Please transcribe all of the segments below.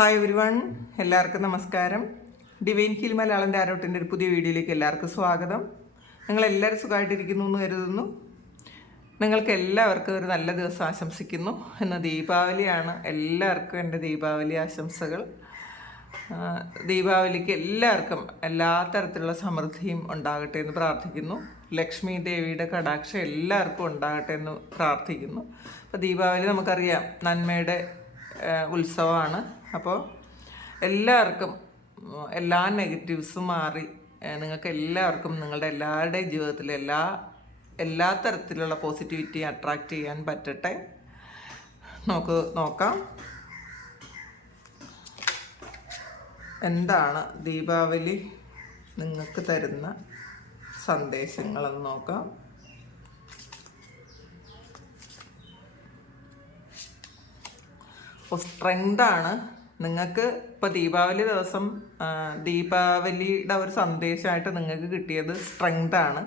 Hi ഒരു one എല്ലാവർക്കും നമസ്കാരം. ഡിവൈൻ ഹിൽ മലയാളം ആരോട്ടിന്റെ ഒരു പുതിയ വീഡിയോയിലേക്ക് എല്ലാവർക്കും സ്വാഗതം. നിങ്ങളെല്ലാവരും സുഖമായിട്ടിരിക്കുന്നു എന്ന് കരുതുന്നു. നിങ്ങൾക്ക് എല്ലാവർക്കും ഒരു നല്ല ദിവസം ആശംസിക്കുന്നു. ഇന്ന് ദീപാവലിയാണ്. എല്ലാവർക്കും എന്റെ ദീപാവലി ആശംസകൾ. ദീപാവലിക്ക് എല്ലാവർക്കും എല്ലാ തരത്തിലുള്ള സമൃദ്ധിയും ഉണ്ടാകട്ടെ എന്ന് പ്രാർത്ഥിക്കുന്നു. ലക്ഷ്മി ദേവിയുടെ കടാക്ഷം എല്ലാവർക്കും ഉണ്ടാകട്ടെ എന്ന് പ്രാർത്ഥിക്കുന്നു. അപ്പോൾ ദീപാവലി നമുക്കറിയാം. നന്മയുടെ ഉത്സവമാണ്. അപ്പോൾ എല്ലാവർക്കും എല്ലാ നെഗറ്റീവ്സും മാറി. നിങ്ങൾക്ക് എല്ലാവർക്കും നിങ്ങളുടെ എല്ലാവരുടെയും ജീവിതത്തിൽ എല്ലാ എല്ലാ തരത്തിലുള്ള പോസിറ്റിവിറ്റി അട്രാക്റ്റ് ചെയ്യാൻ പറ്റട്ടെ. നമുക്ക് നോക്കാം. എന്താണ് ദീപാവലി നിങ്ങൾക്ക് തരുന്ന സന്ദേശങ്ങളെന്ന് നോക്കാം. സ്ട്രെങ്താണ് നിങ്ങൾക്ക് ഇപ്പോൾ ദീപാവലി ദിവസം ദീപാവലിയുടെ ഒരു സന്ദേശമായിട്ട് നിങ്ങൾക്ക് കിട്ടിയത് സ്ട്രെങ്ത് ആണ്.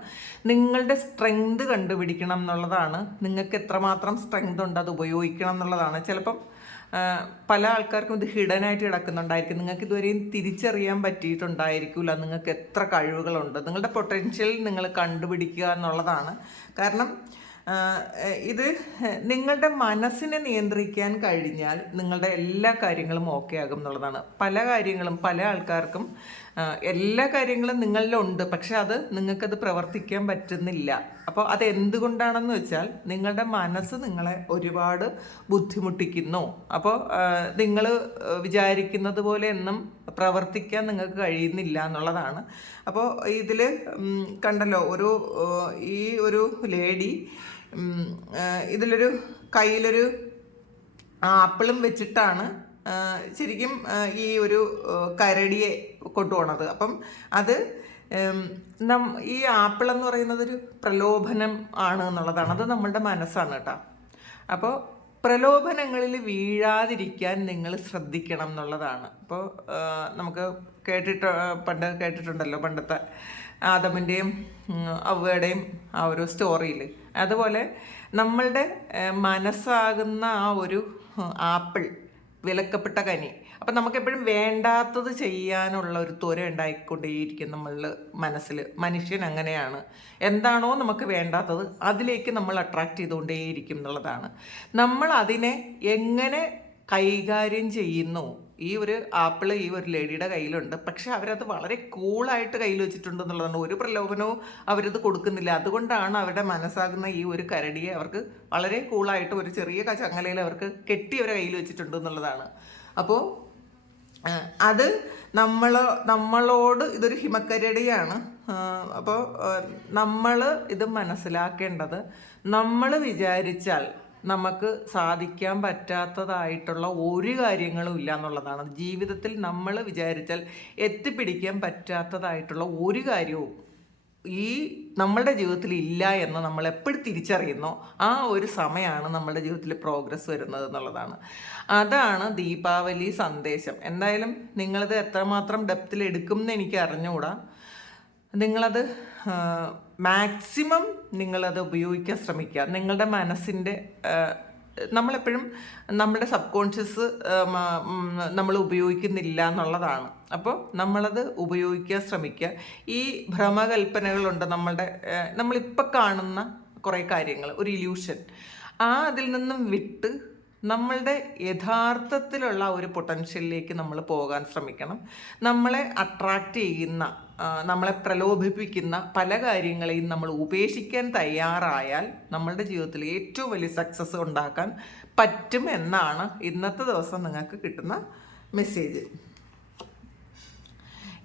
നിങ്ങളുടെ സ്ട്രെങ്ത് കണ്ടുപിടിക്കണം എന്നുള്ളതാണ്. നിങ്ങൾക്ക് എത്രമാത്രം സ്ട്രെങ്ത് ഉണ്ട് അത് ഉപയോഗിക്കണം എന്നുള്ളതാണ്. ചിലപ്പം പല ആൾക്കാർക്കും ഇത് ഹിഡൻ ആയിട്ട് കിടക്കുന്നുണ്ടായിരിക്കും. നിങ്ങൾക്ക് ഇതുവരെയും തിരിച്ചറിയാൻ പറ്റിയിട്ടുണ്ടായിരിക്കില്ല നിങ്ങൾക്ക് എത്ര കഴിവുകളുണ്ട്. നിങ്ങളുടെ പൊട്ടൻഷ്യൽ നിങ്ങൾ കണ്ടുപിടിക്കുക എന്നുള്ളതാണ്. കാരണം ഇത് നിങ്ങളുടെ മനസ്സിനെ നിയന്ത്രിക്കാൻ കഴിഞ്ഞാൽ നിങ്ങളുടെ എല്ലാ കാര്യങ്ങളും ഓക്കെ ആകും എന്നുള്ളതാണ്. പല കാര്യങ്ങളും പല ആൾക്കാർക്കും എല്ലാ കാര്യങ്ങളും നിങ്ങളിലുണ്ട് പക്ഷെ അത് നിങ്ങൾക്കത് പ്രവർത്തിക്കാൻ പറ്റുന്നില്ല. അപ്പോൾ അത് എന്തുകൊണ്ടാണെന്ന് വെച്ചാൽ നിങ്ങളുടെ മനസ്സ് നിങ്ങളെ ഒരുപാട് ബുദ്ധിമുട്ടിക്കുന്നു. അപ്പോൾ നിങ്ങൾ വിചാരിക്കുന്നത് പോലെ എന്നും പ്രവർത്തിക്കാൻ നിങ്ങൾക്ക് കഴിയുന്നില്ല എന്നുള്ളതാണ്. അപ്പോൾ ഇതിൽ കണ്ടല്ലോ ഒരു ഈ ഒരു ലേഡി ഇതിലൊരു കയ്യിലൊരു ആപ്പിളും വെച്ചിട്ടാണ് ശരിക്കും ഈ ഒരു കരടിയെ കൊണ്ടുപോണത്. അപ്പം അത് നം ഈ ആപ്പിൾ എന്ന് പറയുന്നത് ഒരു പ്രലോഭനം ആണ് എന്നുള്ളതാണ്. അത് നമ്മളുടെ മനസ്സാണ് കേട്ടോ. അപ്പോൾ പ്രലോഭനങ്ങളിൽ വീഴാതിരിക്കാൻ നിങ്ങൾ ശ്രദ്ധിക്കണം എന്നുള്ളതാണ്. അപ്പോൾ നമുക്ക് കേട്ടിട്ട് പണ്ട് കേട്ടിട്ടുണ്ടല്ലോ പണ്ടത്തെ ആദമിന്റെയും അവയുടെയും ആ ഒരു സ്റ്റോറിയിൽ അതുപോലെ നമ്മളുടെ മനസ്സാകുന്ന ആ ഒരു ആപ്പിൾ വിലക്കപ്പെട്ട കനി. അപ്പം നമുക്കെപ്പോഴും വേണ്ടാത്തത് ചെയ്യാനുള്ള ഒരു ത്വര ഉണ്ടായിക്കൊണ്ടേയിരിക്കും നമ്മളുടെ മനസ്സിൽ. മനുഷ്യൻ അങ്ങനെയാണ്. എന്താണോ നമുക്ക് വേണ്ടാത്തത് അതിലേക്ക് നമ്മൾ അട്രാക്റ്റ് ചെയ്തുകൊണ്ടേയിരിക്കും എന്നുള്ളതാണ്. നമ്മൾ അതിനെ എങ്ങനെ കൈകാര്യം ചെയ്യുന്നു ഈ ഒരു ആപ്പിൾ ഈ ഒരു ലേഡിയുടെ കയ്യിലുണ്ട്. പക്ഷെ അവരത് വളരെ കൂളായിട്ട് കയ്യിൽ വെച്ചിട്ടുണ്ട് എന്നുള്ളതാണ് ഒരു പ്രലോഭനവും അവരത് കൊടുക്കുന്നില്ല. അതുകൊണ്ടാണ് അവരുടെ മനസ്സാകുന്ന ഈ ഒരു കരടിയെ അവർക്ക് വളരെ കൂളായിട്ട് ഒരു ചെറിയ ചങ്ങലയിൽ അവർക്ക് കെട്ടി അവരെ കയ്യിൽ വെച്ചിട്ടുണ്ട് എന്നുള്ളതാണ്. അപ്പോൾ അത് നമ്മൾ നമ്മളോട് ഇതൊരു ഹിമക്കരടിയാണ്. അപ്പോൾ നമ്മൾ ഇത് മനസ്സിലാക്കേണ്ടത് നമ്മൾ വിചാരിച്ചാൽ നമുക്ക് സാധിക്കാൻ പറ്റാത്തതായിട്ടുള്ള ഒരു കാര്യങ്ങളും ഇല്ല എന്നുള്ളതാണ്. ജീവിതത്തിൽ നമ്മൾ വിചാരിച്ചാൽ എത്തിപ്പിടിക്കാൻ പറ്റാത്തതായിട്ടുള്ള ഒരു കാര്യവും ഈ നമ്മുടെ ജീവിതത്തിൽ ഇല്ല എന്ന് നമ്മൾ എപ്പോഴും തിരിച്ചറിയുന്നോ. ആ ഒരു സമയമാണ് നമ്മുടെ ജീവിതത്തിൽ പ്രോഗ്രസ് വരുന്നത് എന്നുള്ളതാണ്. അതാണ് ദീപാവലി സന്ദേശം. എന്തായാലും നിങ്ങളത് എത്രമാത്രം ഡെപ്തിൽ എടുക്കും എന്ന് എനിക്ക് അറിഞ്ഞുകൂടാ. നിങ്ങളത് മാക്സിമം നിങ്ങളത് ഉപയോഗിക്കാൻ ശ്രമിക്കുക. നിങ്ങളുടെ മനസ്സിന്റെ നമ്മളെപ്പോഴും നമ്മുടെ സബ് കോൺഷ്യസ് നമ്മൾ ഉപയോഗിക്കുന്നില്ല എന്നുള്ളതാണ്. അപ്പോൾ നമ്മളത് ഉപയോഗിക്കാൻ ശ്രമിക്കുക. ഈ ഭ്രമകൽപ്പനകളുണ്ട് നമ്മളുടെ നമ്മളിപ്പോൾ കാണുന്ന കുറേ കാര്യങ്ങൾ. ഒരു ഇല്യൂഷൻ. ആ അതിൽ നിന്നും വിട്ട് നമ്മളുടെ യഥാർത്ഥത്തിലുള്ള ഒരു പൊട്ടൻഷ്യലിലേക്ക് നമ്മൾ പോകാൻ ശ്രമിക്കണം. നമ്മളെ അട്രാക്റ്റ് ചെയ്യുന്ന നമ്മളെ പ്രലോഭിപ്പിക്കുന്ന പല കാര്യങ്ങളെയും നമ്മൾ ഉപേക്ഷിക്കാൻ തയ്യാറായാൽ നമ്മളുടെ ജീവിതത്തിൽ ഏറ്റവും വലിയ സക്സസ് ഉണ്ടാക്കാൻ പറ്റും എന്നാണ് ഇന്നത്തെ ദിവസം നിങ്ങൾക്ക് കിട്ടുന്ന മെസ്സേജ്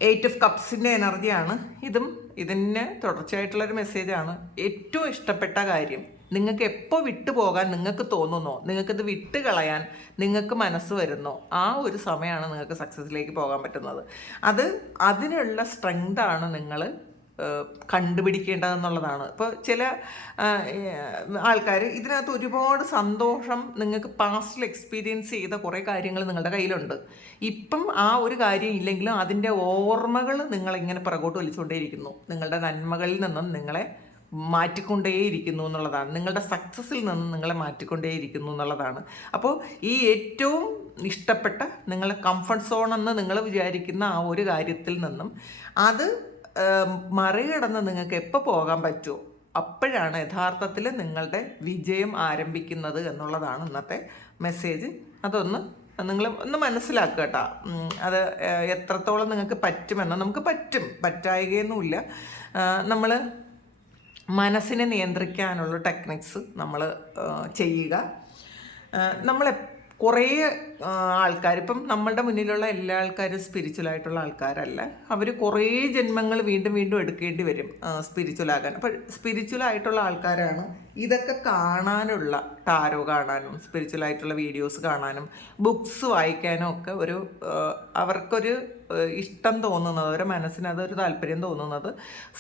എയ്റ്റ് ഓഫ് കപ്സിന്റെ എനർജിയാണ് ഇതും ഇതിന് തുടർച്ചയായിട്ടുള്ളൊരു മെസ്സേജാണ് ഏറ്റവും ഇഷ്ടപ്പെട്ട കാര്യം നിങ്ങൾക്ക് എപ്പോൾ വിട്ടു പോകാൻ നിങ്ങൾക്ക് തോന്നുന്നോ നിങ്ങൾക്കിത് വിട്ട് കളയാൻ നിങ്ങൾക്ക് മനസ്സ് വരുന്നോ ആ ഒരു സമയമാണ് നിങ്ങൾക്ക് സക്സസ്സിലേക്ക് പോകാൻ പറ്റുന്നത്. അത് അതിനുള്ള സ്ട്രെങ്താണ് നിങ്ങൾ കണ്ടുപിടിക്കേണ്ടതെന്നുള്ളതാണ്. ഇപ്പോൾ ചില ആൾക്കാർ ഇതിനകത്ത് ഒരുപാട് സന്തോഷം നിങ്ങൾക്ക് പാസ്റ്റിൽ എക്സ്പീരിയൻസ് ചെയ്ത കുറേ കാര്യങ്ങൾ നിങ്ങളുടെ കയ്യിലുണ്ട്. ഇപ്പം ആ ഒരു കാര്യം ഇല്ലെങ്കിലും അതിന്റെ ഓർമ്മകൾ നിങ്ങളിങ്ങനെ പുറകോട്ട് വലിച്ചുകൊണ്ടേയിരിക്കുന്നു നിങ്ങളുടെ നന്മകളിൽ നിന്നും നിങ്ങളെ മാറ്റിക്കൊണ്ടേയിരിക്കുന്നു എന്നുള്ളതാണ്. നിങ്ങളുടെ സക്സസ്സിൽ നിന്ന് നിങ്ങളെ മാറ്റിക്കൊണ്ടേയിരിക്കുന്നു എന്നുള്ളതാണ്. അപ്പോൾ ഈ ഏറ്റവും ഇഷ്ടപ്പെട്ട നിങ്ങളെ കംഫർട്ട് സോൺ എന്ന് നിങ്ങൾ വിചാരിക്കുന്ന ആ ഒരു കാര്യത്തിൽ നിന്നും അത് മറികടന്ന് നിങ്ങൾക്ക് എപ്പോൾ പോകാൻ പറ്റുമോ അപ്പോഴാണ് യഥാർത്ഥത്തിൽ നിങ്ങളുടെ വിജയം ആരംഭിക്കുന്നത് എന്നുള്ളതാണ് ഇന്നത്തെ മെസ്സേജ് അതൊന്ന് നിങ്ങൾ ഒന്ന് മനസ്സിലാക്കുക കേട്ടോ. അത് എത്രത്തോളം നിങ്ങൾക്ക് പറ്റുമെന്ന്. നമുക്ക് പറ്റും. പറ്റായികയൊന്നുമില്ല. നമ്മൾ മനസ്സിനെ നിയന്ത്രിക്കാനുള്ള ടെക്നിക്സ് നമ്മൾ ചെയ്യുക. നമ്മളെ കുറേ ആൾക്കാർ ഇപ്പം നമ്മളുടെ മുന്നിലുള്ള എല്ലാ ആൾക്കാരും സ്പിരിച്വൽ ആയിട്ടുള്ള ആൾക്കാരല്ല. അവർ കുറേ ജന്മങ്ങൾ വീണ്ടും വീണ്ടും എടുക്കേണ്ടി വരും സ്പിരിച്വൽ ആകാൻ. അപ്പോൾ സ്പിരിച്വൽ ആയിട്ടുള്ള ആൾക്കാരാണ്. ഇതൊക്കെ കാണാനുള്ള ടാരോ കാണാനും സ്പിരിച്വൽ ആയിട്ടുള്ള വീഡിയോസ് കാണാനും ബുക്സ് വായിക്കാനും ഒക്കെ ഒരു അവർക്കൊരു ഇഷ്ടം തോന്നുന്നത് അവരുടെ മനസ്സിന് അതൊരു താല്പര്യം തോന്നുന്നത്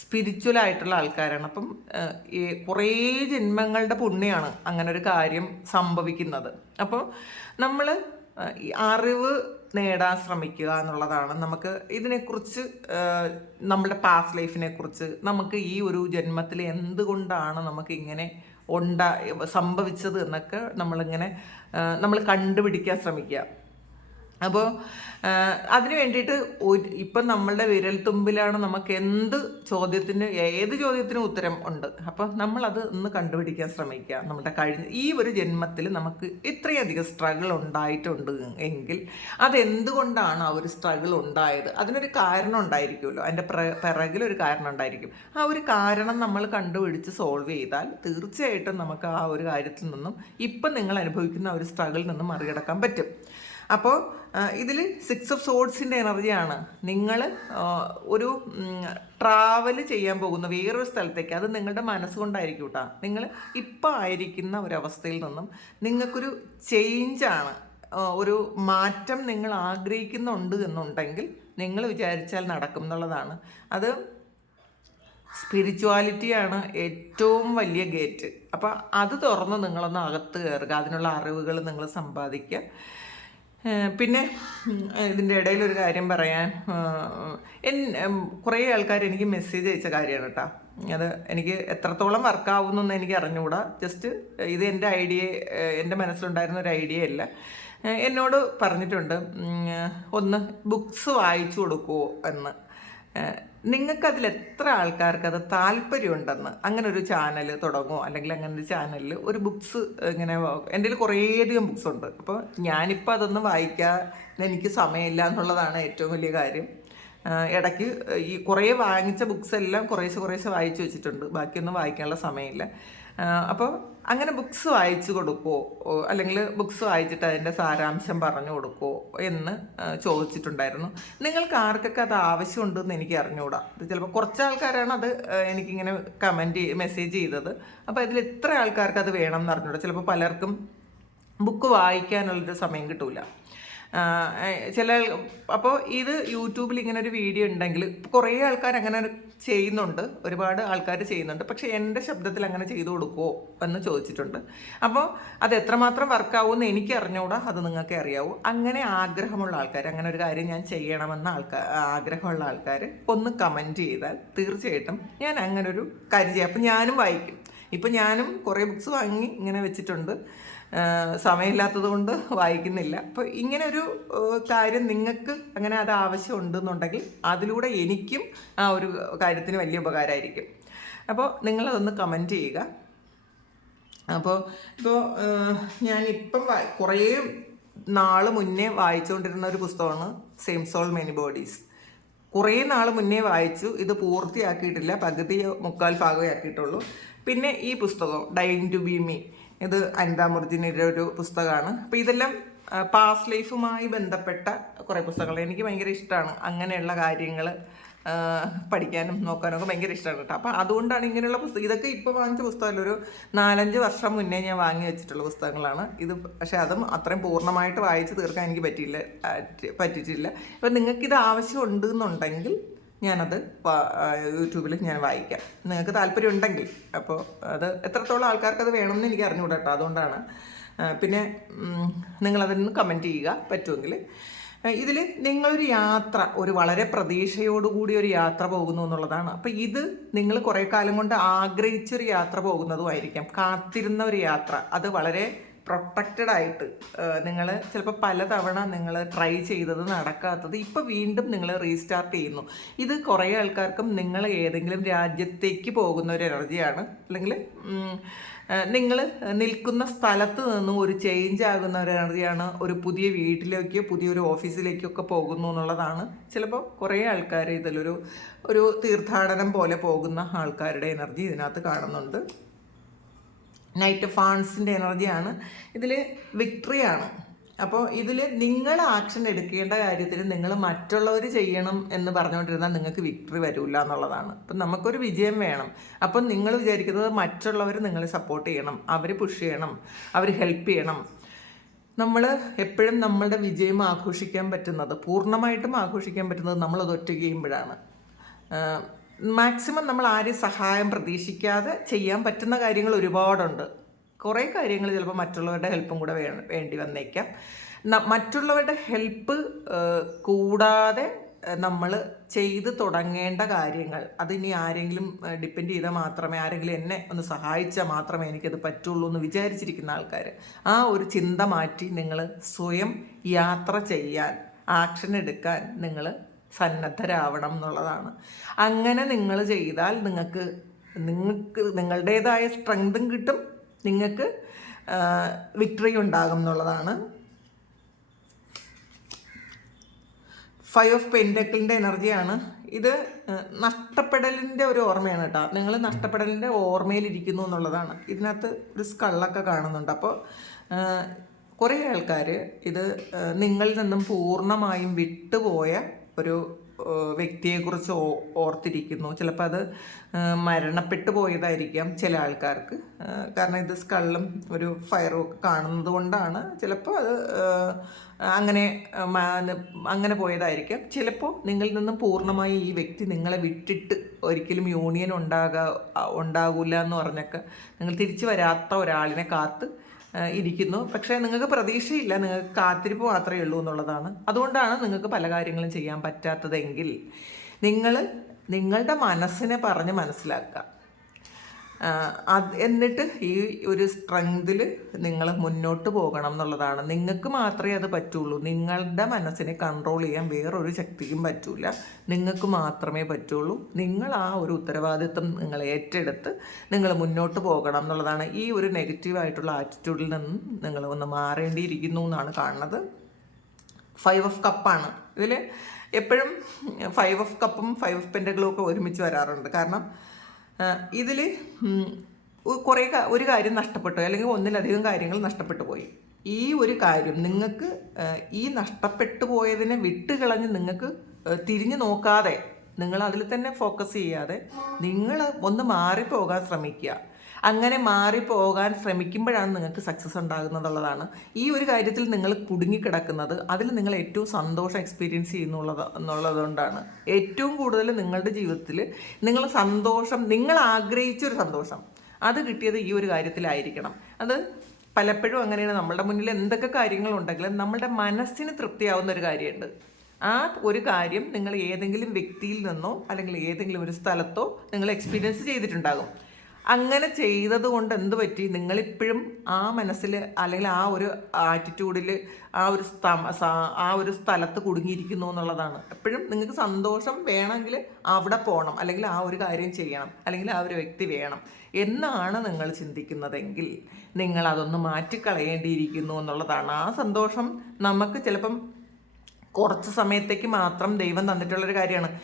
സ്പിരിച്വൽ ആയിട്ടുള്ള ആൾക്കാരാണ്. അപ്പം ഈ കുറേ ജന്മങ്ങളുടെ പുണ്യമാണ് അങ്ങനെ ഒരു കാര്യം സംഭവിക്കുന്നത്. അപ്പോൾ നമ്മൾ അറിവ് നേടാൻ ശ്രമിക്കുക എന്നുള്ളതാണ്. നമുക്ക് ഇതിനെക്കുറിച്ച് നമ്മുടെ പാസ്റ്റ് ലൈഫിനെ കുറിച്ച് നമുക്ക് ഈ ഒരു ജന്മത്തിൽ എന്തുകൊണ്ടാണ് നമുക്ക് ഇങ്ങനെ ഉണ്ടാ സംഭവിച്ചത് എന്നൊക്കെ നമ്മളിങ്ങനെ നമ്മൾ കണ്ടുപിടിക്കാൻ ശ്രമിക്കുക. അപ്പോൾ അതിന് വേണ്ടിയിട്ട് ഇപ്പം നമ്മളുടെ വിരൽത്തുമ്പിലാണ് നമുക്ക് എന്ത് ചോദ്യത്തിന് ഏത് ചോദ്യത്തിനും ഉത്തരം ഉണ്ട്. അപ്പം നമ്മളത് ഒന്ന് കണ്ടുപിടിക്കാൻ ശ്രമിക്കുക. നമ്മുടെ കഴിഞ്ഞ ഈ ഒരു ജന്മത്തിൽ നമുക്ക് ഇത്രയധികം സ്ട്രഗിൾ ഉണ്ടായിട്ടുണ്ട് എങ്കിൽ അതെന്തുകൊണ്ടാണ് ആ ഒരു സ്ട്രഗിൾ ഉണ്ടായത്? അതിനൊരു കാരണം ഉണ്ടായിരിക്കുമല്ലോ. അതിന്റെ പിറകിലൊരു കാരണം ഉണ്ടായിരിക്കും. ആ ഒരു കാരണം നമ്മൾ കണ്ടുപിടിച്ച് സോൾവ് ചെയ്താൽ തീർച്ചയായിട്ടും നമുക്ക് ആ ഒരു കാര്യത്തിൽ നിന്നും ഇപ്പം നിങ്ങൾ അനുഭവിക്കുന്ന ഒരു സ്ട്രഗിളിൽ നിന്നും മറികടക്കാൻ പറ്റും. അപ്പോൾ ഇതിൽ സിക്സ് ഓഫ് സോഡ്സിന്റെ എനർജിയാണ് നിങ്ങൾ ഒരു ട്രാവൽ ചെയ്യാൻ പോകുന്ന വേറൊരു സ്ഥലത്തേക്ക് അത് നിങ്ങളുടെ മനസ്സുകൊണ്ടായിരിക്കും കേട്ടോ നിങ്ങൾ ഇപ്പം ആയിരിക്കുന്ന ഒരവസ്ഥയിൽ നിന്നും നിങ്ങൾക്കൊരു ചേഞ്ചാണ് ഒരു മാറ്റം നിങ്ങൾ ആഗ്രഹിക്കുന്നുണ്ട് എന്നുണ്ടെങ്കിൽ നിങ്ങൾ വിചാരിച്ചാൽ നടക്കും എന്നുള്ളതാണ്. അത് സ്പിരിച്വാലിറ്റിയാണ് ഏറ്റവും വലിയ ഗേറ്റ് അപ്പോൾ അത് തുറന്ന് നിങ്ങളൊന്ന് അകത്ത് കയറുക അതിനുള്ള അറിവുകൾ നിങ്ങൾ സമ്പാദിക്കുക. പിന്നെ ഇതിന്റെ ഇടയിൽ ഒരു കാര്യം പറയാൻ എൻ കുറേ ആൾക്കാർ എനിക്ക് മെസ്സേജ് അയച്ച കാര്യമാണ് കേട്ടോ. അത് എനിക്ക് എത്രത്തോളം വർക്കാവുന്നൊന്നും എനിക്ക് അറിഞ്ഞുകൂടാ. ജസ്റ്റ് ഇത് എന്റെ ഐഡിയ എന്റെ മനസ്സിലുണ്ടായിരുന്ന ഒരു ഐഡിയ അല്ല. എന്നോട് പറഞ്ഞിട്ടുണ്ട് ഒന്ന് ബുക്സ് വായിച്ചു കൊടുക്കുമോ എന്ന്. നിങ്ങൾക്ക് അതിൽ എത്ര ആൾക്കാർക്ക് അത് താല്പര്യമുണ്ടെന്ന് അങ്ങനെ ഒരു ചാനൽ തുടങ്ങുമോ അല്ലെങ്കിൽ അങ്ങനെ ഒരു ചാനലിൽ ഒരു ബുക്സ് ഇങ്ങനെ എന്റെ കുറേയധികം ബുക്സ് ഉണ്ട് അപ്പോൾ ഞാനിപ്പോൾ അതൊന്നും വായിക്കാൻ എനിക്ക് സമയമില്ല എന്നുള്ളതാണ് ഏറ്റവും വലിയ കാര്യം. ഇടയ്ക്ക് ഈ കുറേ വാങ്ങിച്ച ബുക്സ് എല്ലാം കുറേശ്ശെ കുറേശ്ശെ വായിച്ചു വെച്ചിട്ടുണ്ട്. ബാക്കിയൊന്നും വായിക്കാനുള്ള സമയമില്ല. അപ്പോൾ അങ്ങനെ ബുക്സ് വായിച്ചു കൊടുക്കുമോ അല്ലെങ്കിൽ ബുക്സ് വായിച്ചിട്ട് അതിന്റെ സാരാംശം പറഞ്ഞു കൊടുക്കുമോ എന്ന് ചോദിച്ചിട്ടുണ്ടായിരുന്നു. നിങ്ങൾക്ക് ആർക്കൊക്കെ അത് ആവശ്യമുണ്ടെന്ന് എനിക്ക് അറിഞ്ഞുകൂടാ ചിലപ്പോൾ കുറച്ച് ആൾക്കാരാണ് അത് എനിക്കിങ്ങനെ കമന്റ് മെസ്സേജ് ചെയ്തത്. അപ്പോൾ ഇതിൽ എത്ര ആൾക്കാർക്ക് അത് വേണം എന്ന് അറിഞ്ഞുകൂടാ ചിലപ്പോൾ പലർക്കും ബുക്ക് വായിക്കാനുള്ളൊരു സമയം കിട്ടൂല. ചില അപ്പോൾ ഇത് യൂട്യൂബിൽ ഇങ്ങനെ ഒരു വീഡിയോ ഉണ്ടെങ്കിൽ കുറേ ആൾക്കാർ അങ്ങനെ ചെയ്യുന്നുണ്ട്. ഒരുപാട് ആൾക്കാർ ചെയ്യുന്നുണ്ട്. പക്ഷേ എന്റെ ശബ്ദത്തിൽ അങ്ങനെ ചെയ്തു കൊടുക്കുമോ എന്ന് ചോദിച്ചിട്ടുണ്ട്. അപ്പോൾ അത് എത്രമാത്രം വർക്കാവുമെന്ന് എനിക്ക് അറിഞ്ഞുകൂടാ അത് നിങ്ങൾക്ക് അറിയാവൂ. അങ്ങനെ ആഗ്രഹമുള്ള ആൾക്കാർ അങ്ങനെ ഒരു കാര്യം ഞാൻ ചെയ്യണമെന്ന ആൾക്കാർ ആഗ്രഹമുള്ള ആൾക്കാർ ഒന്ന് കമന്റ് ചെയ്താൽ തീർച്ചയായിട്ടും ഞാൻ അങ്ങനെ ഒരു കാര്യം ചെയ്യാം. അപ്പം ഞാനും വായിക്കും. ഇപ്പം ഞാനും കുറേ ബുക്സ് വാങ്ങി ഇങ്ങനെ വെച്ചിട്ടുണ്ട്. സമയമില്ലാത്തത് കൊണ്ട് വായിക്കുന്നില്ല. അപ്പോൾ ഇങ്ങനെ ഒരു കാര്യം നിങ്ങൾക്ക് അങ്ങനെ അത് ആവശ്യമുണ്ടെന്നുണ്ടെങ്കിൽ അതിലൂടെ എനിക്കും ആ ഒരു കാര്യത്തിന് വലിയ ഉപകാരമായിരിക്കും. അപ്പോൾ നിങ്ങളതൊന്ന് കമന്റ് ചെയ്യുക. അപ്പോൾ ഇപ്പോൾ ഞാനിപ്പം കുറേ നാൾ മുന്നേ വായിച്ചുകൊണ്ടിരുന്ന ഒരു പുസ്തകമാണ് സെയിം സോൾ മെനി ബോഡീസ് കുറേ നാൾ മുന്നേ വായിച്ചു. ഇത് പൂർത്തിയാക്കിയിട്ടില്ല. പകുതി മുക്കാൽ ഭാഗമേ ആക്കിയിട്ടുള്ളൂ. പിന്നെ ഈ പുസ്തകം ഡൈങ് ടു ബി മീ ഇത് അനിതാ മുർജിനിയുടെ ഒരു പുസ്തകമാണ്. അപ്പോൾ ഇതെല്ലാം പാസ്റ്റ് ലൈഫുമായി ബന്ധപ്പെട്ട കുറേ പുസ്തകങ്ങൾ എനിക്ക് ഭയങ്കര ഇഷ്ടമാണ്. അങ്ങനെയുള്ള കാര്യങ്ങൾ പഠിക്കാനും നോക്കാനും ഒക്കെ ഭയങ്കര ഇഷ്ടമാണ് കേട്ടോ. അപ്പോൾ അതുകൊണ്ടാണ് ഇങ്ങനെയുള്ള പുസ്തകം ഇതൊക്കെ ഇപ്പോൾ വാങ്ങിച്ച പുസ്തകമല്ല ഒരു നാലഞ്ച് വർഷം മുന്നേ ഞാൻ വാങ്ങി വെച്ചിട്ടുള്ള പുസ്തകങ്ങളാണ്. ഇത് പക്ഷേ അതും അത്രയും പൂർണമായിട്ട് വായിച്ച് തീർക്കാൻ എനിക്ക് പറ്റിയില്ല പറ്റിയിട്ടില്ല അപ്പോൾ നിങ്ങൾക്കിത് ആവശ്യമുണ്ട് എന്നുണ്ടെങ്കിൽ ഞാനത് യൂട്യൂബിൽ ഞാൻ വായിക്കാം. നിങ്ങൾക്ക് താല്പര്യം ഉണ്ടെങ്കിൽ അപ്പോൾ അത് എത്രത്തോളം ആൾക്കാർക്ക് അത് വേണമെന്ന് എനിക്ക് അറിഞ്ഞുകൂടാ കേട്ടോ അതുകൊണ്ടാണ്. പിന്നെ നിങ്ങളതിന് കമന്റ് ചെയ്യുക പറ്റുമെങ്കിൽ ഇതിൽ നിങ്ങളൊരു യാത്ര ഒരു വളരെ പ്രതീക്ഷയോടുകൂടി ഒരു യാത്ര പോകുന്നു എന്നുള്ളതാണ്. അപ്പം ഇത് നിങ്ങൾ കുറേ കാലം കൊണ്ട് ആഗ്രഹിച്ചൊരു യാത്ര പോകുന്നതുമായിരിക്കാം കാത്തിരുന്ന ഒരു യാത്ര. അത് വളരെ പ്രൊട്ടക്റ്റഡ് ആയിട്ട് നിങ്ങൾ ചിലപ്പോൾ പലതവണ നിങ്ങൾ ട്രൈ ചെയ്തത് നടക്കാത്തത് ഇപ്പോൾ വീണ്ടും നിങ്ങൾ റീസ്റ്റാർട്ട് ചെയ്യുന്നു. ഇത് കുറേ ആൾക്കാർക്കും നിങ്ങൾ ഏതെങ്കിലും രാജ്യത്തേക്ക് പോകുന്ന ഒരു എനർജിയാണ് അല്ലെങ്കിൽ നിങ്ങൾ നിൽക്കുന്ന സ്ഥലത്ത് നിന്നും ഒരു ചേഞ്ച് ആകുന്ന ഒരു എനർജിയാണ് ഒരു പുതിയ വീട്ടിലേക്കോ പുതിയൊരു ഓഫീസിലേക്കൊക്കെ പോകുന്നു എന്നുള്ളതാണ്. ചിലപ്പോൾ കുറേ ആൾക്കാർ ഇതിലൊരു ഒരു തീർത്ഥാടനം പോലെ പോകുന്ന ആൾക്കാരുടെ എനർജി ഇതിനകത്ത് കാണുന്നുണ്ട്. നൈറ്റ് ഫാൺസിന്റെ എനർജിയാണ്. ഇതിൽ വിക്ടറിയാണ്. അപ്പോൾ ഇതിൽ നിങ്ങൾ ആക്ഷൻ എടുക്കേണ്ട കാര്യത്തിൽ നിങ്ങൾ മറ്റുള്ളവർ ചെയ്യണം എന്ന് പറഞ്ഞുകൊണ്ടിരുന്നാൽ നിങ്ങൾക്ക് വിക്ടറി വരില്ല എന്നുള്ളതാണ്. അപ്പം നമുക്കൊരു വിജയം വേണം. അപ്പം നിങ്ങൾ വിചാരിക്കുന്നത് മറ്റുള്ളവർ നിങ്ങളെ സപ്പോർട്ട് ചെയ്യണം അവർ പുഷ് ചെയ്യണം അവർ ഹെൽപ്പ് ചെയ്യണം. നമ്മൾ എപ്പോഴും നമ്മളുടെ വിജയം ആഘോഷിക്കാൻ പറ്റുന്നത് പൂർണമായിട്ടും ആഘോഷിക്കാൻ പറ്റുന്നത് നമ്മളത് ഒറ്റ ചെയ്യുമ്പോഴാണ്. മാക്സിമം നമ്മൾ ആരും സഹായം പ്രതീക്ഷിക്കാതെ ചെയ്യാൻ പറ്റുന്ന കാര്യങ്ങൾ ഒരുപാടുണ്ട്. കുറേ കാര്യങ്ങൾ ചിലപ്പോൾ മറ്റുള്ളവരുടെ ഹെൽപ്പും കൂടെ വേണ്ടി വന്നേക്കാം. മറ്റുള്ളവരുടെ ഹെൽപ്പ് കൂടാതെ നമ്മൾ ചെയ്ത് തുടങ്ങേണ്ട കാര്യങ്ങൾ അതിനി ആരെങ്കിലും ഡിപ്പെൻഡ് ചെയ്താൽ മാത്രമേ ആരെങ്കിലും എന്നെ ഒന്ന് സഹായിച്ചാൽ മാത്രമേ എനിക്കത് പറ്റുള്ളൂ എന്ന് വിചാരിച്ചിരിക്കുന്ന ആൾക്കാർ ആ ഒരു ചിന്ത മാറ്റി നിങ്ങൾ സ്വയം യാത്ര ചെയ്യാൻ ആക്ഷൻ എടുക്കാൻ നിങ്ങൾ സന്നദ്ധരാവണം എന്നുള്ളതാണ്. അങ്ങനെ നിങ്ങൾ ചെയ്താൽ നിങ്ങൾക്ക് നിങ്ങൾക്ക് നിങ്ങളുടേതായ സ്ട്രെങ്തും കിട്ടും നിങ്ങൾക്ക് വിക്ടറി ഉണ്ടാകും എന്നുള്ളതാണ്. ഫൈവ് ഓഫ് പെൻഡക്കിളിന്റെ എനർജിയാണ്. ഇത് നഷ്ടപ്പെടലിന്റെ ഒരു ഓർമ്മയാണ് കേട്ടോ. നിങ്ങൾ നഷ്ടപ്പെടലിന്റെ ഓർമ്മയിലിരിക്കുന്നു എന്നുള്ളതാണ്. ഇതിനകത്ത് ഒരു സ്കള്ളൊക്കെ കാണുന്നുണ്ട്. അപ്പോൾ കുറേ ആൾക്കാർ ഇത് നിങ്ങളിൽ നിന്നും പൂർണമായും വിട്ടുപോയ ഒരു വ്യക്തിയെ വ്യക്തിയെക്കുറിച്ച് ഓർത്തിരിക്കുന്നു. ചിലപ്പോൾ അത് മരണപ്പെട്ടു പോയതായിരിക്കാം ചില ആൾക്കാർക്ക്. കാരണം ഇത് സ്കള്ളും ഒരു ഫയറും ഒക്കെ കാണുന്നത് കൊണ്ടാണ് ചിലപ്പോൾ അത് അങ്ങനെ അങ്ങനെ പോയതായിരിക്കാം. ചിലപ്പോൾ നിങ്ങളിൽ നിന്ന് പൂർണമായി ഈ വ്യക്തി നിങ്ങളെ വിട്ടിട്ട് ഒരിക്കലും യൂണിയൻ ഉണ്ടാകാ ഉണ്ടാകില്ല എന്ന് പറഞ്ഞൊക്കെ നിങ്ങൾ തിരിച്ചു വരാത്ത ഒരാളിനെ കാത്ത് ഇരിക്കുന്നു. പക്ഷേ നിങ്ങൾക്ക് പ്രതീക്ഷയില്ല. നിങ്ങൾക്ക് കാത്തിരിപ്പ് മാത്രമേ ഉള്ളൂ എന്നുള്ളതാണ്. അതുകൊണ്ടാണ് നിങ്ങൾക്ക് പല കാര്യങ്ങളും ചെയ്യാൻ പറ്റാത്തതെങ്കിൽ നിങ്ങൾ നിങ്ങളുടെ മനസ്സിനെ പറഞ്ഞ് മനസ്സിലാക്കുക. എന്നിട്ട് ഈ ഒരു സ്ട്രെങ്തിൽ നിങ്ങൾ മുന്നോട്ട് പോകണം എന്നുള്ളതാണ്. നിങ്ങൾക്ക് മാത്രമേ അത് പറ്റുള്ളൂ. നിങ്ങളുടെ മനസ്സിനെ കൺട്രോൾ ചെയ്യാൻ വേറൊരു ശക്തിക്കും പറ്റില്ല നിങ്ങൾക്ക് മാത്രമേ പറ്റുള്ളൂ. നിങ്ങൾ ആ ഒരു ഉത്തരവാദിത്വം നിങ്ങൾ ഏറ്റെടുത്ത് നിങ്ങൾ മുന്നോട്ട് പോകണം എന്നുള്ളതാണ്. ഈ ഒരു നെഗറ്റീവായിട്ടുള്ള ആറ്റിറ്റ്യൂഡിൽ നിന്ന് നിങ്ങൾ ഒന്ന് മാറേണ്ടിയിരിക്കുന്നു എന്നാണ് കാണുന്നത്. ഫൈവ് ഓഫ് കപ്പാണ് ഇതിൽ എപ്പോഴും ഫൈവ് ഓഫ് കപ്പും ഫൈവ് ഓഫ് പെൻഡകളും ഒക്കെ ഒരുമിച്ച് വരാറുണ്ട്. കാരണം ഇതിൽ കുറേ ഒരു കാര്യം നഷ്ടപ്പെട്ടു അല്ലെങ്കിൽ ഒന്നിലധികം കാര്യങ്ങൾ നഷ്ടപ്പെട്ടു പോയി. ഈ ഒരു കാര്യം നിങ്ങൾക്ക് ഈ നഷ്ടപ്പെട്ടു പോയതിനെ വിട്ടുകളഞ്ഞ് നിങ്ങൾക്ക് തിരിഞ്ഞു നോക്കാതെ നിങ്ങൾ അതിൽ തന്നെ ഫോക്കസ് ചെയ്യാതെ നിങ്ങൾ ഒന്ന് മാറിപ്പോകാൻ ശ്രമിക്കുക. അങ്ങനെ മാറിപ്പോകാൻ ശ്രമിക്കുമ്പോഴാണ് നിങ്ങൾക്ക് സക്സസ് ഉണ്ടാകുന്നതുള്ളതാണ്. ഈ ഒരു കാര്യത്തിൽ നിങ്ങൾ കുടുങ്ങിക്കിടക്കുന്നത് അതിൽ നിങ്ങൾ ഏറ്റവും സന്തോഷം എക്സ്പീരിയൻസ് ചെയ്യുന്നുള്ളത് എന്നുള്ളതുകൊണ്ടാണ്. ഏറ്റവും കൂടുതൽ നിങ്ങളുടെ ജീവിതത്തിൽ നിങ്ങൾ സന്തോഷം നിങ്ങൾ ആഗ്രഹിച്ച ഒരു സന്തോഷം അത് കിട്ടിയത് ഈ ഒരു കാര്യത്തിലായിരിക്കണം. അത് പലപ്പോഴും അങ്ങനെയാണ്. നമ്മുടെ മുന്നിൽ എന്തൊക്കെ കാര്യങ്ങളുണ്ടെങ്കിലും നമ്മുടെ മനസ്സിന് തൃപ്തിയാവുന്ന ഒരു കാര്യമുണ്ട്. ആ ഒരു കാര്യം നിങ്ങൾ ഏതെങ്കിലും വ്യക്തിയിൽ നിന്നോ അല്ലെങ്കിൽ ഏതെങ്കിലും ഒരു സ്ഥലത്തോ നിങ്ങൾ എക്സ്പീരിയൻസ് ചെയ്തിട്ടുണ്ടാകും. അങ്ങനെ ചെയ്തത് കൊണ്ട് എന്ത് പറ്റി? നിങ്ങളിപ്പോഴും ആ മനസ്സിൽ അല്ലെങ്കിൽ ആ ഒരു ആറ്റിറ്റ്യൂഡിൽ ആ ഒരു ആ ഒരു സ്ഥലത്ത് കുടുങ്ങിയിരിക്കുന്നു എന്നുള്ളതാണ്. എപ്പോഴും നിങ്ങൾക്ക് സന്തോഷം വേണമെങ്കിൽ അവിടെ പോകണം. അല്ലെങ്കിൽ ആ ഒരു കാര്യം ചെയ്യണം. അല്ലെങ്കിൽ ആ ഒരു വ്യക്തി വേണം. എന്നാണ് നിങ്ങൾ ചിന്തിക്കുന്നതെങ്കിൽ നിങ്ങൾ അതൊന്ന് മാറ്റിക്കളയേണ്ടിയിരിക്കുന്നു എന്നുള്ളതാണ്. ആ സന്തോഷം നമുക്ക് ചിലപ്പം കുറച്ച് സമയത്തേക്ക് മാത്രം ദൈവം തന്നിട്ടുള്ളൊരു കാര്യമാണ്.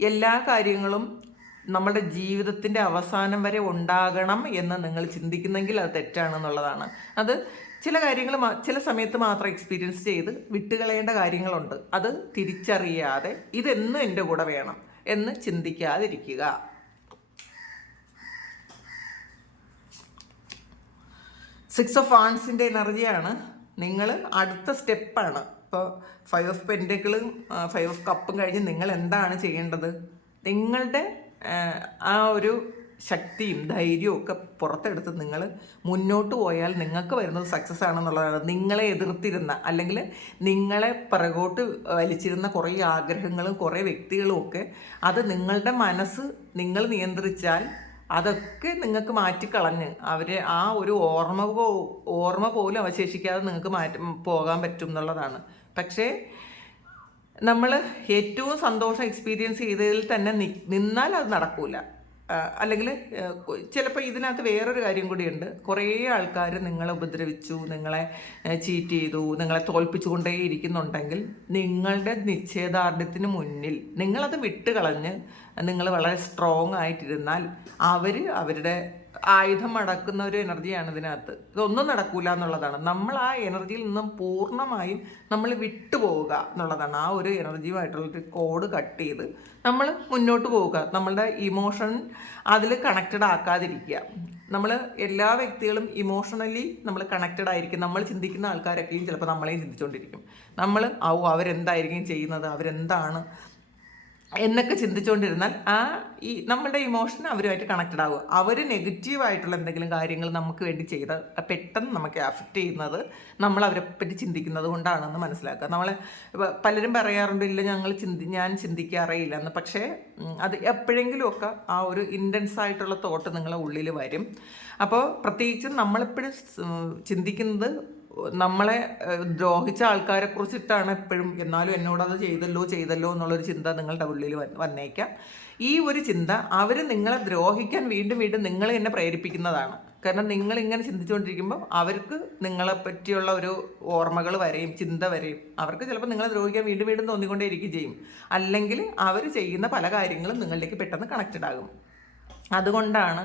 എല്ലാ കാര്യങ്ങളും നമ്മുടെ ജീവിതത്തിന്റെ അവസാനം വരെ ഉണ്ടാകണം എന്ന് നിങ്ങൾ ചിന്തിക്കുന്നെങ്കിൽ അത് തെറ്റാണെന്നുള്ളതാണ്. അത് ചില കാര്യങ്ങൾ ചില സമയത്ത് മാത്രം എക്സ്പീരിയൻസ് ചെയ്ത് വിട്ടുകളയേണ്ട കാര്യങ്ങളുണ്ട്. അത് തിരിച്ചറിയാതെ ഇതെന്നും എന്റെ കൂടെ വേണം എന്ന് ചിന്തിക്കാതിരിക്കുക. സിക്സ് ഓഫ് ആൺസിന്റെ എനർജിയാണ്. നിങ്ങൾ അടുത്ത സ്റ്റെപ്പാണ്. ഇപ്പോൾ ഫൈവ് ഓഫ് പെന്റക്കിളും ഫൈവ് ഓഫ് കപ്പും കഴിഞ്ഞ് നിങ്ങൾ എന്താണ് ചെയ്യേണ്ടത്? നിങ്ങളുടെ ആ, ഒരു ശക്തിയും ധൈര്യവും ഒക്കെ പുറത്തെടുത്ത് നിങ്ങൾ മുന്നോട്ട് പോയാൽ നിങ്ങൾക്ക് വരുന്നത് സക്സസ് ആണെന്നുള്ളതാണ്. നിങ്ങളെ എതിർത്തിരുന്ന അല്ലെങ്കിൽ നിങ്ങളെ പിറകോട്ട് വലിച്ചിരുന്ന കുറേ ആഗ്രഹങ്ങളും കുറേ വ്യക്തികളും ഒക്കെ അത് നിങ്ങളുടെ മനസ്സ് നിങ്ങൾ നിയന്ത്രിച്ചാൽ അതൊക്കെ നിങ്ങൾക്ക് മാറ്റിക്കളഞ്ഞ് അവരെ ആ ഒരു ഓർമ്മ ഓർമ്മ പോലും അവശേഷിക്കാതെ നിങ്ങൾക്ക് മാറ്റി പോകാൻ പറ്റും എന്നുള്ളതാണ്. പക്ഷേ നമ്മൾ ഏറ്റവും സന്തോഷം എക്സ്പീരിയൻസ് ചെയ്തതിൽ തന്നെ നിന്നാൽ അത് നടക്കൂല. അല്ലെങ്കിൽ ചിലപ്പോൾ ഇതിനകത്ത് വേറൊരു കാര്യം കൂടിയുണ്ട് കുറേ ആൾക്കാർ നിങ്ങളെ ഉപദ്രവിച്ചു നിങ്ങളെ ചീറ്റ് ചെയ്തു നിങ്ങളെ തോൽപ്പിച്ചുകൊണ്ടേ ഇരിക്കുന്നുണ്ടെങ്കിൽ നിങ്ങളുടെ നിശ്ചയദാർഢ്യത്തിന് മുന്നിൽ നിങ്ങളത് വിട്ടുകളഞ്ഞ് നിങ്ങൾ വളരെ സ്ട്രോങ് ആയിട്ടിരുന്നാൽ അവർ അവരുടെ ആയുധം അടക്കുന്ന ഒരു എനർജിയാണ് ഇതിനകത്ത്. ഇതൊന്നും നടക്കൂല എന്നുള്ളതാണ്. നമ്മൾ ആ എനർജിയിൽ നിന്നും പൂർണമായും നമ്മൾ വിട്ടുപോവുക എന്നുള്ളതാണ് ആ ഒരു എനർജിയുമായിട്ടുള്ളൊരു കോഡ് കട്ട് ചെയ്ത് നമ്മൾ മുന്നോട്ട് പോവുക. നമ്മളുടെ ഇമോഷൻ അതിൽ കണക്റ്റഡ് ആക്കാതിരിക്കുക. നമ്മൾ എല്ലാ വ്യക്തികളും ഇമോഷണലി നമ്മൾ കണക്റ്റഡ് ആയിരിക്കും. നമ്മൾ ചിന്തിക്കുന്ന ആൾക്കാരൊക്കെയും ചിലപ്പോൾ നമ്മളെയും ചിന്തിച്ചുകൊണ്ടിരിക്കും. നമ്മൾ ആവും അവരെന്തായിരിക്കും ചെയ്യുന്നത്? അവരെന്താണ് എന്നൊക്കെ ചിന്തിച്ചുകൊണ്ടിരുന്നാൽ ആ ഈ നമ്മളുടെ ഇമോഷൻ അവരുമായിട്ട് കണക്റ്റഡ് ആകും അവർ നെഗറ്റീവ് ആയിട്ടുള്ള എന്തെങ്കിലും കാര്യങ്ങൾ നമുക്ക് വേണ്ടി ചെയ്ത പെട്ടെന്ന് നമുക്ക് അഫക്റ്റ് ചെയ്യുന്നത് നമ്മൾ അവരെ പറ്റി ചിന്തിക്കുന്നത് കൊണ്ടാണെന്ന് മനസ്സിലാക്കുക. നമ്മളെ പലരും പറയാറുണ്ട് ഇല്ല ഞങ്ങൾ ചിന്തി ഞാൻ ചിന്തിക്കാറേയില്ല എന്ന്. പക്ഷേ അത് എപ്പോഴെങ്കിലുമൊക്കെ ആ ഒരു ഇന്റൻസ് ആയിട്ടുള്ള തോട്ട് നിങ്ങളെ ഉള്ളിൽ വരും. അപ്പോൾ പ്രത്യേകിച്ചും നമ്മളെപ്പോഴും ചിന്തിക്കുന്നത് നമ്മളെ ദ്രോഹിച്ച ആൾക്കാരെ കുറിച്ചിട്ടാണ് എപ്പോഴും എന്നാലും എന്നോടത് ചെയ്തല്ലോ ചെയ്തല്ലോ എന്നുള്ളൊരു ചിന്ത നിങ്ങളുടെ ഉള്ളിൽ വന്ന് വന്നേക്കാം. ഈ ഒരു ചിന്ത അവർ നിങ്ങളെ ദ്രോഹിക്കാൻ വീണ്ടും വീണ്ടും നിങ്ങൾ എന്നെ പ്രേരിപ്പിക്കുന്നതാണ്. കാരണം നിങ്ങൾ ഇങ്ങനെ ചിന്തിച്ചുകൊണ്ടിരിക്കുമ്പോൾ അവർക്ക് നിങ്ങളെ പറ്റിയുള്ള ഒരു ഓർമ്മകൾ വരെയും ചിന്ത വരെയും അവർക്ക് ചിലപ്പോൾ നിങ്ങളെ ദ്രോഹിക്കാൻ വീണ്ടും വീണ്ടും തോന്നിക്കൊണ്ടേയിരിക്കും ചെയ്യും. അല്ലെങ്കിൽ അവർ ചെയ്യുന്ന പല കാര്യങ്ങളും നിങ്ങളിലേക്ക് പെട്ടെന്ന് കണക്റ്റഡ് ആകും. അതുകൊണ്ടാണ്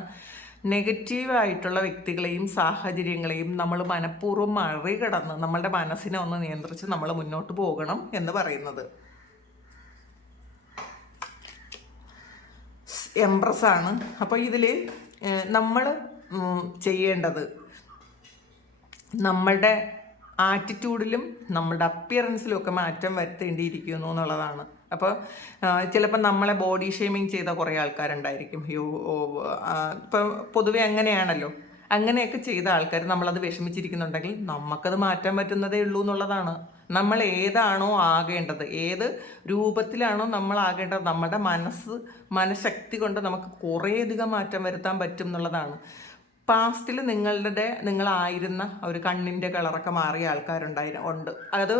നെഗറ്റീവായിട്ടുള്ള വ്യക്തികളെയും സാഹചര്യങ്ങളെയും നമ്മൾ മനഃപൂർവം മറികടന്ന് നമ്മളുടെ മനസ്സിനെ ഒന്ന് നിയന്ത്രിച്ച് നമ്മൾ മുന്നോട്ട് പോകണം എന്ന് പറയുന്നത്. എംപ്രസ് ആണ്. അപ്പോൾ ഇതിൽ നമ്മൾ ചെയ്യേണ്ടത് നമ്മളുടെ ആറ്റിറ്റ്യൂഡിലും നമ്മളുടെ അപ്പിയറൻസിലും ഒക്കെ മാറ്റം വരുത്തേണ്ടിയിരിക്കുന്നു എന്നുള്ളതാണ്. അപ്പോൾ ചിലപ്പോൾ നമ്മളെ ബോഡി ഷേമിങ് ചെയ്ത കുറേ ആൾക്കാരുണ്ടായിരിക്കും. യോ ഇപ്പം പൊതുവെ അങ്ങനെയാണല്ലോ. അങ്ങനെയൊക്കെ ചെയ്ത ആൾക്കാർ നമ്മളത് വിഷമിച്ചിരിക്കുന്നുണ്ടെങ്കിൽ നമുക്കത് മാറ്റാൻ പറ്റുന്നതേ ഉള്ളൂ എന്നുള്ളതാണ്. നമ്മൾ ഏതാണോ ആകേണ്ടത്. ഏത് രൂപത്തിലാണോ നമ്മൾ ആകേണ്ടത്. നമ്മുടെ മനസ്സ് മനഃശക്തി കൊണ്ട് നമുക്ക് കുറേയധികം മാറ്റം വരുത്താൻ പറ്റും എന്നുള്ളതാണ്. പാസ്റ്റിൽ നിങ്ങളുടെ നിങ്ങളായിരുന്ന ഒരു കണ്ണിന്റെ കളറൊക്കെ മാറിയ ആൾക്കാരുണ്ടായി ഉണ്ട്. അത്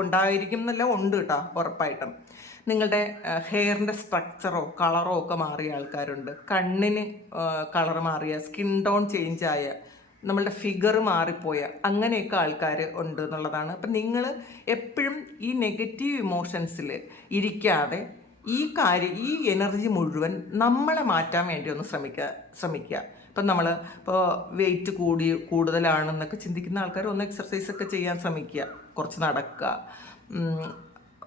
ഉണ്ടായിരിക്കും എന്നല്ല ഉണ്ട് കേട്ടോ ഉറപ്പായിട്ടും. നിങ്ങളുടെ ഹെയറിന്റെ സ്ട്രക്ചറോ കളറോ ഒക്കെ മാറിയ ആൾക്കാരുണ്ട്. കണ്ണിന് കളർ മാറിയ സ്കിൻ ടോൺ ചേഞ്ച് ആയ നമ്മളുടെ ഫിഗർ മാറിപ്പോയ അങ്ങനെയൊക്കെ ആൾക്കാർ ഉണ്ട് എന്നുള്ളതാണ്. അപ്പം നിങ്ങൾ എപ്പോഴും ഈ നെഗറ്റീവ് ഇമോഷൻസിൽ ഇരിക്കാതെ ഈ കാര്യം ഈ എനർജി മുഴുവൻ നമ്മളെ മാറ്റാൻ വേണ്ടി ഒന്ന് ശ്രമിക്കുക ശ്രമിക്കുക ഇപ്പം നമ്മൾ ഇപ്പോൾ വെയിറ്റ് കൂടി കൂടുതലാണെന്നൊക്കെ ചിന്തിക്കുന്ന ആൾക്കാർ ഒന്ന് എക്സർസൈസ് ഒക്കെ ചെയ്യാൻ ശ്രമിക്കുക കുറച്ച് നടക്കുക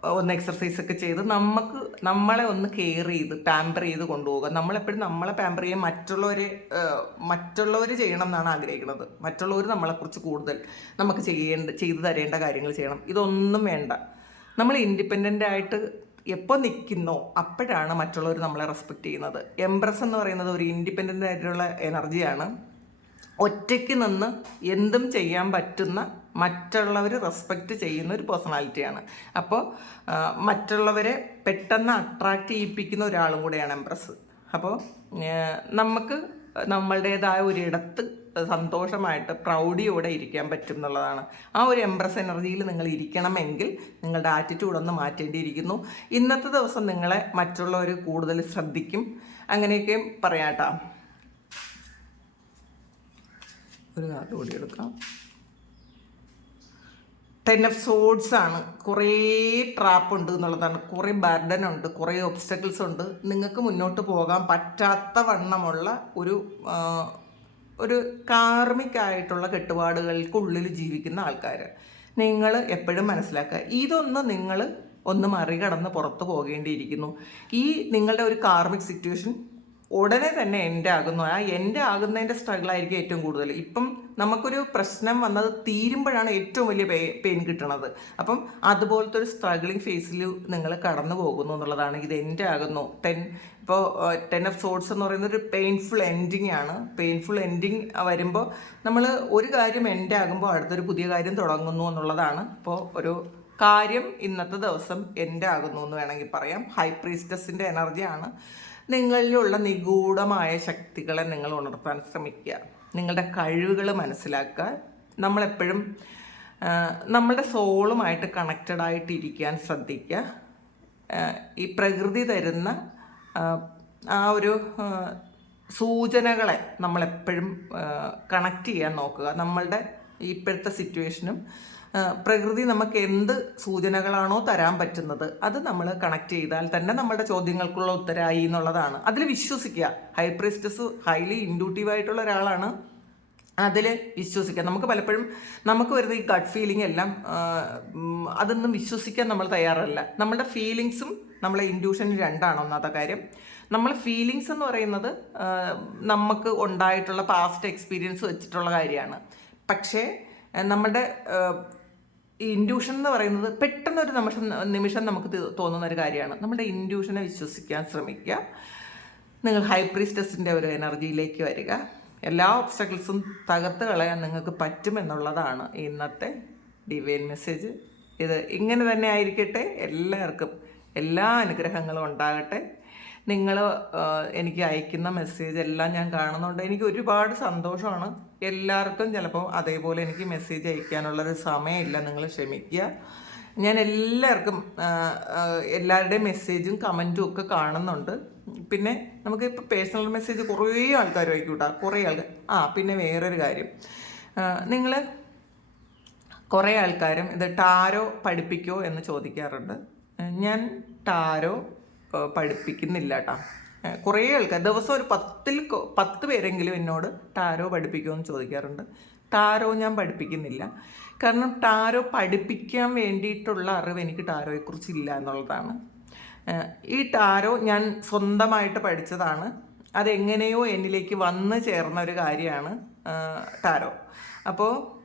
ഒന്ന് എക്സർസൈസ് ഒക്കെ ചെയ്ത് നമുക്ക് നമ്മളെ ഒന്ന് കെയർ ചെയ്ത് പാമ്പർ ചെയ്ത് കൊണ്ടുപോകുക നമ്മളെപ്പോഴും നമ്മളെ പാമ്പർ ചെയ്യാൻ മറ്റുള്ളവരെ മറ്റുള്ളവർ ചെയ്യണം എന്നാണ് ആഗ്രഹിക്കുന്നത്. മറ്റുള്ളവർ നമ്മളെക്കുറിച്ച് കൂടുതൽ നമുക്ക് ചെയ്യേണ്ട ചെയ്തു തരേണ്ട കാര്യങ്ങൾ ചെയ്യണം. ഇതൊന്നും വേണ്ട. നമ്മൾ ഇൻഡിപെൻഡന്റ് ആയിട്ട് എപ്പോൾ നിൽക്കുന്നോ അപ്പോഴാണ് മറ്റുള്ളവർ നമ്മളെ റെസ്പെക്റ്റ് ചെയ്യുന്നത്. എംബ്രസ് എന്ന് പറയുന്നത് ഒരു ഇൻഡിപെൻഡന്റ് ആയിട്ടുള്ള എനർജിയാണ് ഒറ്റയ്ക്ക് നിന്ന് എന്തും ചെയ്യാൻ പറ്റുന്ന മറ്റുള്ളവർ റെസ്പെക്റ്റ് ചെയ്യുന്ന ഒരു പേഴ്സണാലിറ്റിയാണ് അപ്പോൾ മറ്റുള്ളവരെ പെട്ടെന്ന് അട്രാക്റ്റ് ചെയ്യിപ്പിക്കുന്ന ഒരാളും കൂടെയാണ് എംപ്രസ് അപ്പോൾ നമുക്ക് നമ്മളുടേതായ ഒരിടത്ത് സന്തോഷമായിട്ട് പ്രൗഡിയോടെ ഇരിക്കാൻ പറ്റും എന്നുള്ളതാണ്. ആ ഒരു എംപ്രസ് എനർജിയിൽ നിങ്ങൾ ഇരിക്കണമെങ്കിൽ നിങ്ങളുടെ ആറ്റിറ്റ്യൂഡ് ഒന്ന് മാറ്റേണ്ടിയിരിക്കുന്നു. ഇന്നത്തെ ദിവസം നിങ്ങളെ മറ്റുള്ളവർ കൂടുതൽ ശ്രദ്ധിക്കും. അങ്ങനെയൊക്കെ പറയാട്ടാ ഒരു കാർഡ് കൂടി എടുക്കാം. ടെൻ ഓഫ് സോഡ്സ് ആണ്. കുറേ ട്രാപ്പ് ഉണ്ട് എന്നുള്ളതാണ്. കുറേ ബർഡൻ ഉണ്ട്. കുറേ ഒബ്സ്റ്റക്കിൾസ് ഉണ്ട്. നിങ്ങൾക്ക് മുന്നോട്ട് പോകാൻ പറ്റാത്ത വണ്ണമുള്ള ഒരു ഒരു കാർമിക് ആയിട്ടുള്ള കെട്ടുപാടുകൾക്കുള്ളിൽ ജീവിക്കുന്ന ആൾക്കാർ നിങ്ങൾ എപ്പോഴും മനസ്സിലാക്കുക ഇതൊന്ന് നിങ്ങൾ ഒന്ന് മറികടന്ന് പുറത്ത് പോകേണ്ടിയിരിക്കുന്നു. ഈ നിങ്ങളുടെ ഒരു കാർമിക് സിറ്റുവേഷൻ ഉടനെ തന്നെ എന്റെ ആകുന്നു ആ എന്റെ ആകുന്നതിന്റെ സ്ട്രഗിൾ ആയിരിക്കും ഏറ്റവും കൂടുതൽ. ഇപ്പം നമുക്കൊരു പ്രശ്നം വന്നത് തീരുമ്പോഴാണ് ഏറ്റവും വലിയ പെയിൻ കിട്ടണത്. അപ്പം അതുപോലത്തെ ഒരു സ്ട്രഗിളിങ് ഫേസിൽ നിങ്ങൾ കടന്നു പോകുന്നു എന്നുള്ളതാണ്. ഇത് എന്റെ ആകുന്നു ടെൻ ഇപ്പോൾ ടെൻ ഓഫ് സോഡ്സ് എന്ന് പറയുന്നത് ഒരു പെയിൻഫുൾ എൻഡിങ് ആണ്. പെയിൻഫുൾ എൻഡിങ് വരുമ്പോൾ നമ്മൾ ഒരു കാര്യം എന്റെ ആകുമ്പോൾ അടുത്തൊരു പുതിയ കാര്യം തുടങ്ങുന്നു എന്നുള്ളതാണ്. ഇപ്പോൾ ഒരു കാര്യം ഇന്നത്തെ ദിവസം എന്റെ ആകുന്നു എന്ന് വേണമെങ്കിൽ പറയാം. ഹൈ പ്രീസ്റ്റസിന്റെ എനർജിയാണ് നിങ്ങളിലുള്ള നിഗൂഢമായ ശക്തികളെ നിങ്ങൾ ഉണർത്താൻ ശ്രമിക്കുക. നിങ്ങളുടെ കഴിവുകൾ മനസ്സിലാക്കുക. നമ്മളെപ്പോഴും ആ, നമ്മളുടെ സോളുമായിട്ട് കണക്റ്റഡ് ആയിട്ടിരിക്കാൻ ശ്രദ്ധിക്കുക. ഈ പ്രകൃതി തരുന്ന ആ, ഒരു സൂചനകളെ നമ്മളെപ്പോഴും കണക്ട് ചെയ്യാൻ നോക്കുക. നമ്മളുടെ ഇപ്പോഴത്തെ സിറ്റുവേഷനും പ്രകൃതി നമുക്ക് എന്ത് സൂചനകളാണോ തരാൻ പറ്റുന്നത് അത് നമ്മൾ കണക്ട് ചെയ്താൽ തന്നെ നമ്മുടെ ചോദ്യങ്ങൾക്കുള്ള ഉത്തരമായി എന്നുള്ളതാണ്. അതിൽ വിശ്വസിക്കുക. ഹൈപ്രിസ്റ്റസ് ഹൈലി ഇൻഡ്യൂട്ടീവ് ആയിട്ടുള്ള ഒരാളാണ്. അതിൽ വിശ്വസിക്കുക. നമുക്ക് പലപ്പോഴും നമുക്ക് വരുന്ന ഈ ഗഡ് ഫീലിംഗ് എല്ലാം അതൊന്നും വിശ്വസിക്കാൻ നമ്മൾ തയ്യാറല്ല. നമ്മുടെ ഫീലിങ്സും നമ്മളെ ഇൻഡ്യൂഷൻ രണ്ടാണ് ഒന്നാമത്തെ കാര്യം. നമ്മൾ ഫീലിങ്സ് എന്ന് പറയുന്നത് നമുക്ക് ഉണ്ടായിട്ടുള്ള പാസ്റ്റ് എക്സ്പീരിയൻസ് വെച്ചിട്ടുള്ള കാര്യമാണ്. പക്ഷേ നമ്മുടെ ഇൻഡ്യൂഷൻ എന്ന് പറയുന്നത് പെട്ടെന്ന് ഒരു നിമിഷം നിമിഷം നമുക്ക് തോന്നുന്ന ഒരു കാര്യമാണ്. നമ്മുടെ ഇൻഡ്യൂഷനെ വിശ്വസിക്കാൻ ശ്രമിക്കുക. നിങ്ങൾ ഹൈപ്രീസ്റ്റസിന്റെ ഒരു എനർജിയിലേക്ക് വരിക. എല്ലാ ഒബ്സ്റ്റക്കിൾസും തകർത്ത് കളയാൻ നിങ്ങൾക്ക് പറ്റുമെന്നുള്ളതാണ് ഇന്നത്തെ ഡിവൈൻ മെസ്സേജ് ഇത് ഇങ്ങനെ തന്നെ ആയിരിക്കട്ടെ. എല്ലാവർക്കും എല്ലാ അനുഗ്രഹങ്ങളും ഉണ്ടാകട്ടെ. നിങ്ങൾ എനിക്ക് അയക്കുന്ന മെസ്സേജ് എല്ലാം ഞാൻ കാണുന്നുണ്ട്. എനിക്ക് ഒരുപാട് സന്തോഷമാണ്. എല്ലാവർക്കും ചിലപ്പോൾ അതേപോലെ എനിക്ക് മെസ്സേജ് അയക്കാനുള്ളൊരു സമയമില്ല. നിങ്ങൾ ക്ഷമിക്കുക. ഞാൻ എല്ലാവർക്കും എല്ലാവരുടെയും മെസ്സേജും കമന്റും ഒക്കെ കാണുന്നുണ്ട്. പിന്നെ നമുക്ക് ഇപ്പോൾ പേഴ്സണൽ മെസ്സേജ് കുറേ ആൾക്കാർ അയക്കൂട്ടാ. കുറേ ആൾക്കാർ ആ പിന്നെ വേറൊരു കാര്യം. നിങ്ങൾ കുറേ ആൾക്കാരും ഇത് ടാരോ പഠിപ്പിക്കോ എന്ന് ചോദിക്കാറുണ്ട്. ഞാൻ ടാരോ പഠിപ്പിക്കുന്നില്ല കേട്ടോ കുറേ ആൾക്കാർ ദിവസം ഒരു പത്തിൽ പത്ത് പേരെങ്കിലും എന്നോട് ടാരോ പഠിപ്പിക്കുമെന്ന് ചോദിക്കാറുണ്ട്. ടാരോ ഞാൻ പഠിപ്പിക്കുന്നില്ല. കാരണം ടാരോ പഠിപ്പിക്കാൻ വേണ്ടിയിട്ടുള്ള അറിവ് എനിക്ക് ടാരോയെക്കുറിച്ച് ഇല്ല എന്നുള്ളതാണ് ഈ ടാരോ ഞാൻ സ്വന്തമായിട്ട് പഠിച്ചതാണ്. അതെങ്ങനെയോ എന്നിലേക്ക് വന്ന് ചേർന്ന ഒരു കാര്യമാണ് ടാരോ. അപ്പോൾ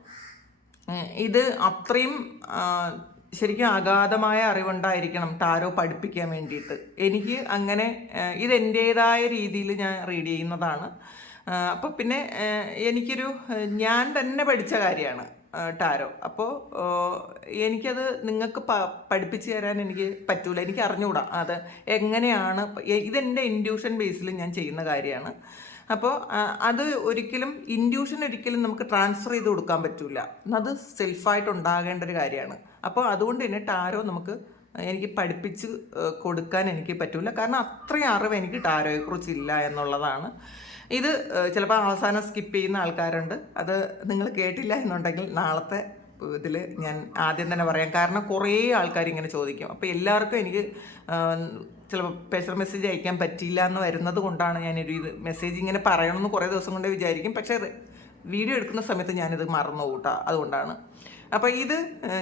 ഇത് അത്രയും ശരിക്കും അഗാധമായ അറിവുണ്ടായിരിക്കണം ടാരോ പഠിപ്പിക്കാൻ വേണ്ടിയിട്ട്. എനിക്ക് അങ്ങനെ ഇതെന്റേതായ ഇത് രീതിയിൽ ഞാൻ റീഡ് ചെയ്യുന്നതാണ്. അപ്പോൾ പിന്നെ എനിക്കൊരു ഞാൻ തന്നെ പഠിച്ച കാര്യമാണ് ടാരോ. അപ്പോൾ എനിക്കത് നിങ്ങൾക്ക് പ പഠിപ്പിച്ചു തരാൻ എനിക്ക് പറ്റൂല. എനിക്ക് അറിഞ്ഞുകൂടാ അത് എങ്ങനെയാണ് ഇതെന്റെ ഇൻഡ്യൂഷൻ ബേസിൽ ഞാൻ ചെയ്യുന്ന കാര്യമാണ്. അപ്പോൾ അത് ഒരിക്കലും ഇൻഡ്യൂഷൻ ഒരിക്കലും നമുക്ക് ട്രാൻസ്ഫർ ചെയ്ത് കൊടുക്കാൻ പറ്റൂല. അത് സെൽഫായിട്ട് ഉണ്ടാകേണ്ട ഒരു കാര്യമാണ്. അപ്പോൾ അതുകൊണ്ട് തന്നെ ടാരോ നമുക്ക് എനിക്ക് പഠിപ്പിച്ച് കൊടുക്കാൻ എനിക്ക് പറ്റില്ല കാരണം അത്രയും അറിവ് എനിക്ക് ടാരോയെക്കുറിച്ചില്ല എന്നുള്ളതാണ്. ഇത് ചിലപ്പോൾ അവസാനം സ്കിപ്പ് ചെയ്യുന്ന ആൾക്കാരുണ്ട്. അത് നിങ്ങൾ കേട്ടില്ല എന്നുണ്ടെങ്കിൽ നാളത്തെ ഇതിൽ ഞാൻ ആദ്യം തന്നെ പറയാം. കാരണം കുറേ ആൾക്കാർ ഇങ്ങനെ ചോദിക്കും. അപ്പോൾ എല്ലാവർക്കും എനിക്ക് ചിലപ്പോൾ സ്പെഷ്യൽ മെസ്സേജ് അയക്കാൻ പറ്റിയില്ല എന്ന് വരുന്നത് കൊണ്ടാണ് ഞാനൊരു ഇത് മെസ്സേജ് ഇങ്ങനെ പറയണമെന്ന് കുറേ ദിവസം കൊണ്ടേ വിചാരിക്കും. പക്ഷേ വീഡിയോ എടുക്കുന്ന സമയത്ത് ഞാനിത് മറന്നു കൂട്ടാം. അതുകൊണ്ടാണ്. അപ്പോൾ ഇത്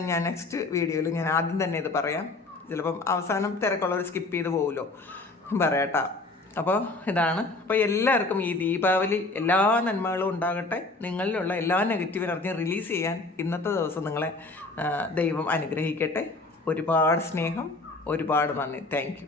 ഞാൻ നെക്സ്റ്റ് വീഡിയോയിൽ ഞാൻ ആദ്യം തന്നെ ഇത് പറയാം. ചിലപ്പം അവസാനം തിരക്കുള്ളവർ സ്കിപ്പ് ചെയ്ത് പോകുമല്ലോ പറയാട്ടാ. അപ്പോൾ ഇതാണ്. അപ്പോൾ എല്ലാവർക്കും ഈ ദീപാവലി എല്ലാ നന്മകളും ഉണ്ടാകട്ടെ. നിങ്ങളിലുള്ള എല്ലാ നെഗറ്റീവ് എനർജിയും റിലീസ് ചെയ്യാൻ ഇന്നത്തെ ദിവസം നിങ്ങളെ ദൈവം അനുഗ്രഹിക്കട്ടെ. ഒരുപാട് സ്നേഹം ഒരുപാട് നന്ദി. താങ്ക്